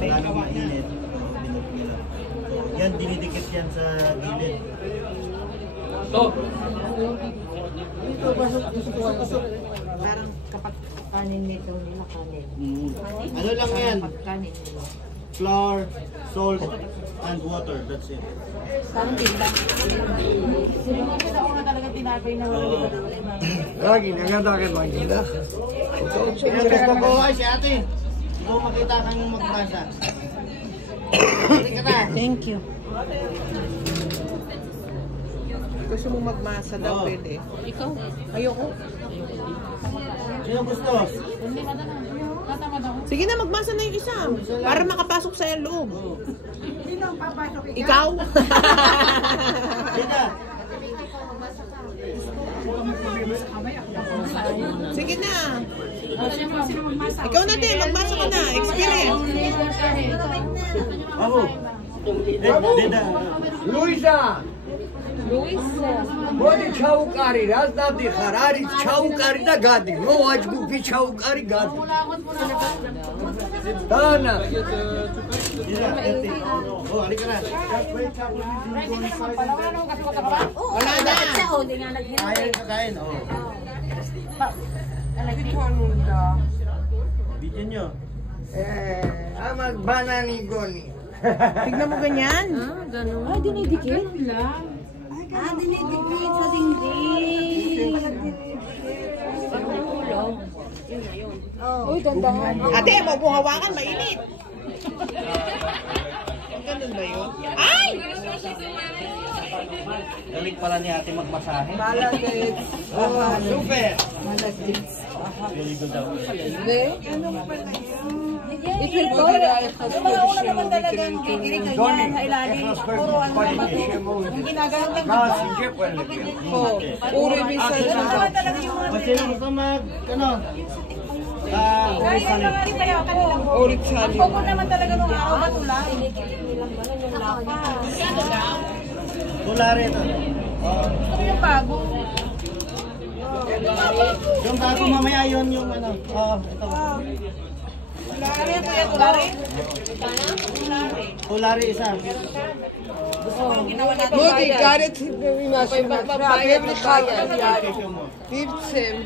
maraming init. Yan, dinidikit yan sa gilid. Parang kapag kanin nito nila kanin. Ano lang yan? Kanin nila. Flour, salt, and water. That's it. Parang tinda. Sinunod ako nga talaga tinapay na wala. Lagi, nagandaan maganda. Pinagkas ko ay si ate. Hindi ko makita kang magbasa. Thank you. Gusto mo magmasa daw, pwede. Ikaw? Ayoko. Sino gusto? Hindi madala. Tatamad ako. Sige na, magmasa na yung isa. Para makapasok sa yung loob. Ikaw? Sino? Sige na. Ikaw na din, magbasa ka na. Experience. Ako. Deda. Luisa! მოდი ჩაუკარი, რას დადიხარ? არის ჩაუკარი და გადი. რო აჯგუფი ჩაუკარი გადი. დანა. Wala na. Ayaw kakain, oh. Bigyan nyo. ამას ბანანი გონი. Tignan mo ganyan. Ah, dinidikit? Ah, dinidikit sa dingding. Uy, dandahan. Ate, mo mong hawakan, mainit. Ganun ba yun? Ay! Galing pala ni ate magmasahe. Malagit. Super! Malagit. Very good daw. Hindi? It will go. Yung mga una naman talagang gigirig ganyan sa ilalim. Puro ano naman. Yung ginagawa ng Oh, uri bisa Ganun naman talaga yung mga O sino gusto mag, ano? Kaya yung mga rin tayo kanilang Urit sali. Ang pagod naman talaga nung araw matulang. Tulari ito. Gusto ko yung bago. Yung bago mamaya yun yung ano. Ito. Tulari yan kuya, tulari. Tulari isa. Ginawa natin. Მოდი, გარეთ იმაში მაგ ბებრი ხაია. Thank you mo. მივცემ.